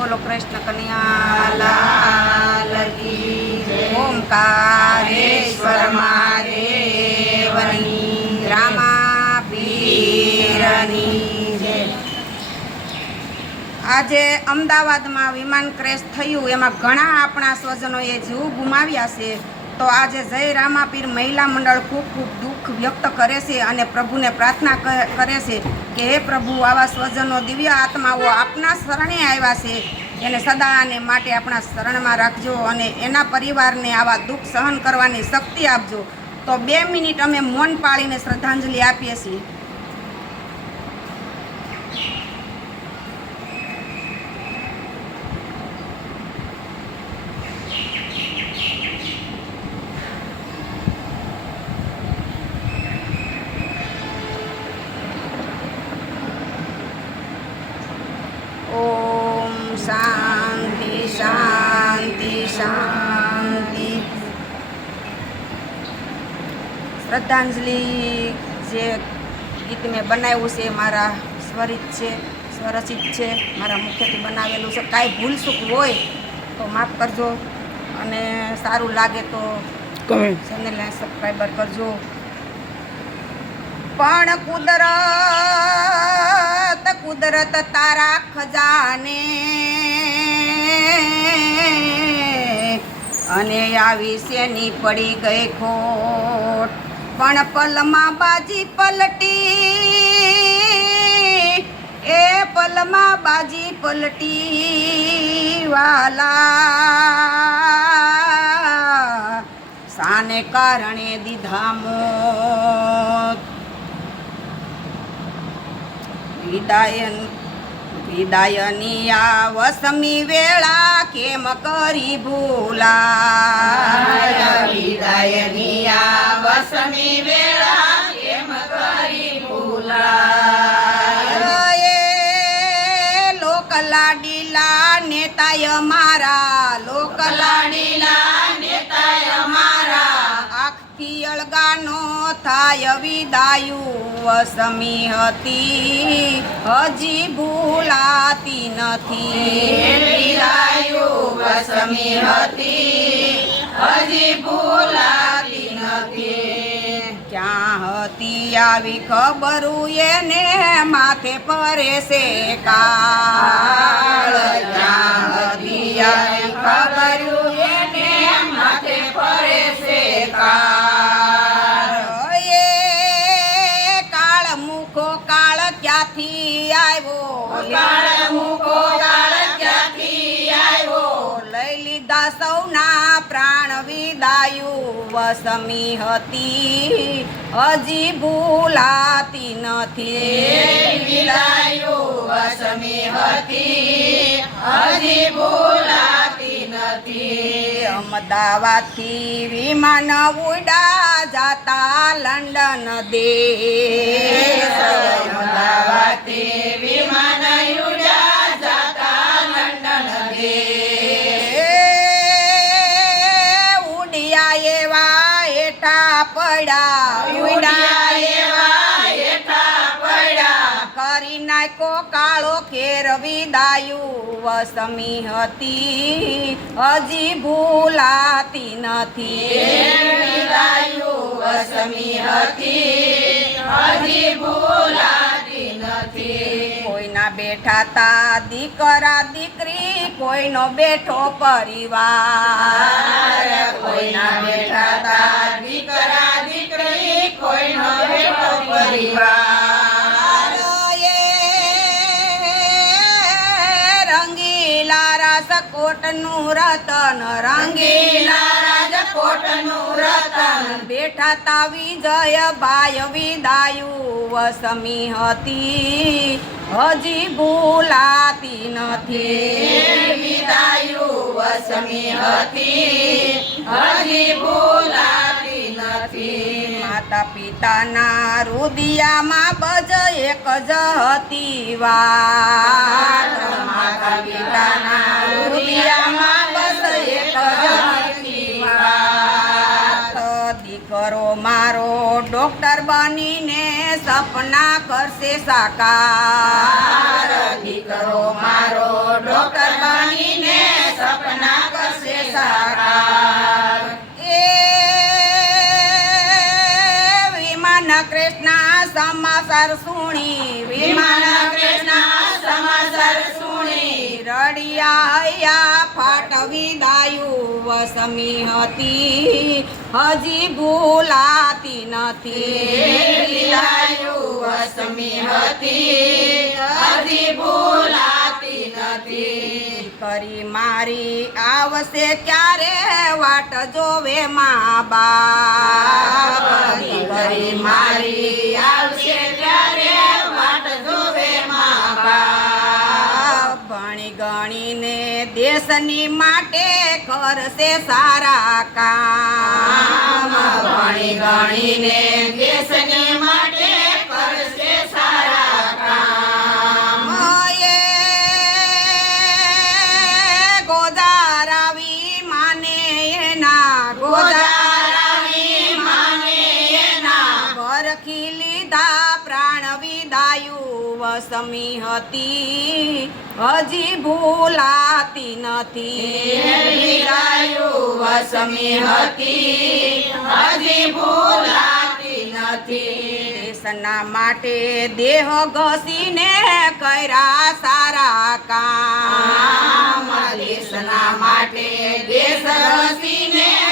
બોલો કૃષ્ણ કન્યા, લાલ કી જય. ઓમકારેશ્વર મહાદેવની રામા પીરની આજે અમદાવાદમાં વિમાન ક્રેશ થયું, એમાં ઘણા આપણા સ્વજનોએ જીવ ગુમાવ્યા છે. તો આજે જય રામાપીર મહિલા મંડળ ખૂબ ખૂબ દુઃખ વ્યક્ત કરે છે અને પ્રભુને પ્રાર્થના કરે છે. કે હે પ્રભુ, આવા સ્વજનો દિવ્ય આત્માઓ આપના શરણે આવ્યા છે. એને સદા અને માટે આપણા શરણમાં રાખજો અને એના પરિવારને આવા દુઃખ સહન કરવાની શક્તિ આપજો. તો બે મિનિટ અમે મૌન પાળીને શ્રદ્ધાંજલિ આપીએ છીએ ઓમ શાંતિ શાંતિ. શ્રદ્ધાંજલિ જે ગીત મેં બનાવ્યું છે મારા સ્વરિત છે સ્વરચિત છે મારા મુખ્યથી બનાવેલું છે. કાંઈ ભૂલ ચૂક હોય તો માફ કરજો અને સારું લાગે તો ચેનલને સબસ્ક્રાઈબર કરજો. પણ કુદરત કુદરત તારા ખજાને અને આવી શેની પડી ગઈ ખોટ? પણ પલમાં બાજી પલટી, એ પલમાં બાજી પલટી વાલા સાને કારણે દીધા મોત. વિદાયન વિદાયની આ વસમી વેળા કેમ કરી ભૂલા? વિદાયની આ વસમી વેળા કેમ કરી ભૂલા? એ લોકલાડીલા નેતાય મારા લોકલા થાય વિદાયું વસમી હતી. હજી ભૂલાતી નથી. વિદાયું વસમી હતી. હજી ભૂલાતી નથી. ક્યાં હતી આવી ખબરું એને માથે પરે છે કાળ. ક્યાં હતી આવી ખબરું એને માથે પરેશે કાળ. મુખો કાળ ક્યાંથી આવ્યો? કાળ મૂકો કાળ ક્યાંથી આવ્યો? લઈ લીધા સૌના પ્રાણ વિદાયું. વસમી હતી હજી ભૂલાતી નથી. વિદાયું વસમી હતી હજી ભૂલાતી નથી. અમદાવાદથી વિમાન ઉડા જાતા લંડન દેશ. અમદાવાદથી વિદાયું વસમી હતી હજી ભૂલાતી નથી વિદાયું વસમી હતી હજી ભૂલાતી નથી કોઈના બેઠા તા દીકરા દીકરી, કોઈનો બેઠો પરિવાર. કોઈના બેઠા તા દીકરા દીકરી, કોઈનો બેઠો પરિવાર. રાજકોટનું રતન, રંગીલા ગીલા રાજકોટનું રતન. બેઠા તા વિજય બાય વિદાયું, વસમી હતી. હજી ભૂલાતી નથી. વિદાયું, વસમી હતી. હજી નથી માતા પિતાના રુદિયામાં બજ એક જ હતી વાત માતા પિતાના રુદિયામાં બજ એક જ હતી વાત. દીકરો મારો ડોક્ટર બનીને સપના કરશે સાકાર દીકરો મારો સમાચાર સુણી, વિમાન કૃષ્ણ સમાસર સુણી, રડિયા હૈયા ફાટવી દાયું વસમી હતી. હજી ભૂલાતી નથી વસમી હતી. હજી ભૂલાતી નથી. કરી મારી આવશે ક્યારે? વાટ જોવે મા બાપ. દેશની માટે કરશે સારા કામ. ભણી ગણીને દેશને પરખી લીધા પ્રાણ વિદાયું વસમી હતી. હજી ભૂલાતી નથી. લીલાયું વસમી હતી. હજી ભૂલાતી નથી. દેશના માટે દેહ ઘસીને કર્યા સારા કામ. દેશના માટે દેશ રસીને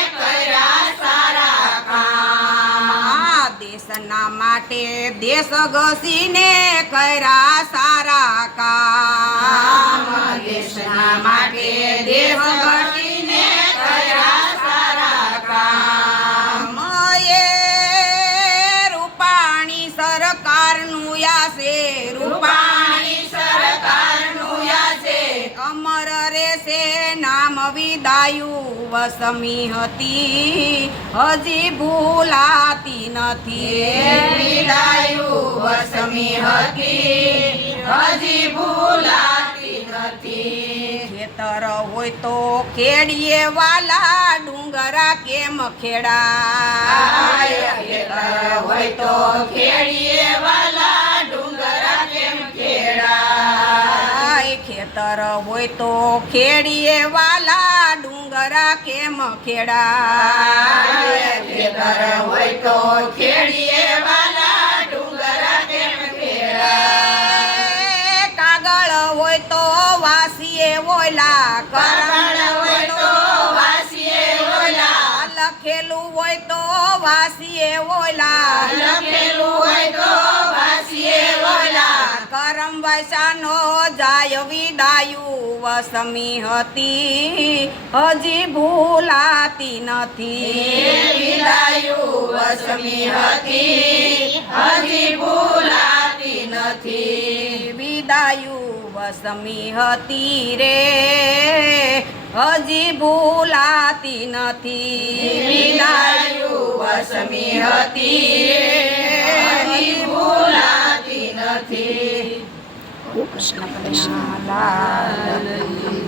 માટે દેશ ઘસીને કર્યા સારા કામ. દેશના માટે દેશ ઘસીને કર્યા સારા કામ. એ રૂપાણી સરકારનું યાસે રૂપાણી નામ વસમી હતી. હજી ભૂલાતી નથી. વિદાયું વસમી હતી. હજી ભૂલાતી નથી. ખેતર હોય તો ખેડીએ વાલા ડુંગરા કેમ ખેડા? ખેતર હોય તો ખેડીએ વાલા ડુંગરા કેમ ખેડા? ખેતર હોય તો ખેડીએ વાલા ડુંગરા કેમ ખેડા ખેતર હોય તો ખેડીએ કાગળ હોય તો વાસીએ ઓલા કરણ હોય તો વાસીએ ઓલા લખેલું હોય તો વાસીએ ઓલા લખેલું હોય તો વાસીએ કરમ વૈસાનો જાય વિદાયું વસમી હતી. હજી ભૂલાતી નથી. વિદાયું વસમી હતી. હજી ભૂલાતી નથી. વિદાયું વસમી હતી રે. હજી ભૂલાતી નથી. વિદાયું વસમી હતી હજી ભૂલાતી નથી. કૃષ્ણ કૃષ્ણ લાલ